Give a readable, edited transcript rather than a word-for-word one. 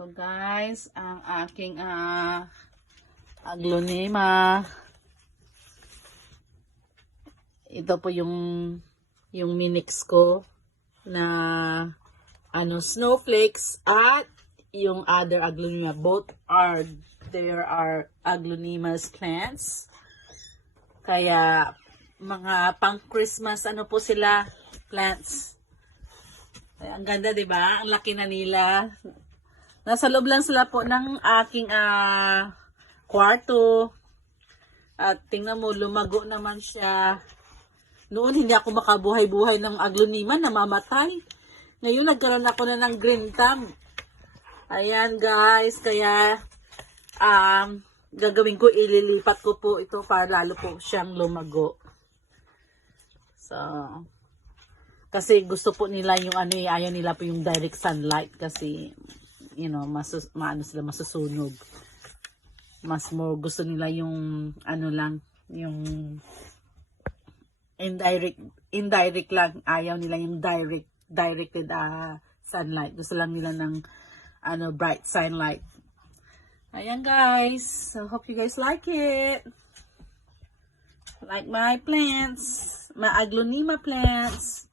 So guys, ang aking aglonema. Ito po yung minix ko na snowflakes at yung other aglonema. Both there are aglonemas plants. Kaya mga pang Christmas po sila plants. Kaya, ang ganda, 'di ba? Ang laki na nila. Nasa loob lang sila po ng aking kwarto. At tingnan mo, lumago naman siya. Noon hindi ako makabuhay-buhay ng aglonema, namamatay. Ngayon nagkaroon ako na ng green thumb. Ayan guys, kaya gagawin ko, ililipat ko po ito para lalo po siyang lumago. So, kasi gusto po nila yung ayaw nila po yung direct sunlight kasi sila masusunog. Mas more gusto nila yung yung indirect lang. Ayaw nila yung directed sunlight. Gusto lang nila ng bright sunlight. Ayan guys. So hope you guys like it. Like my plants. My aglonema plants.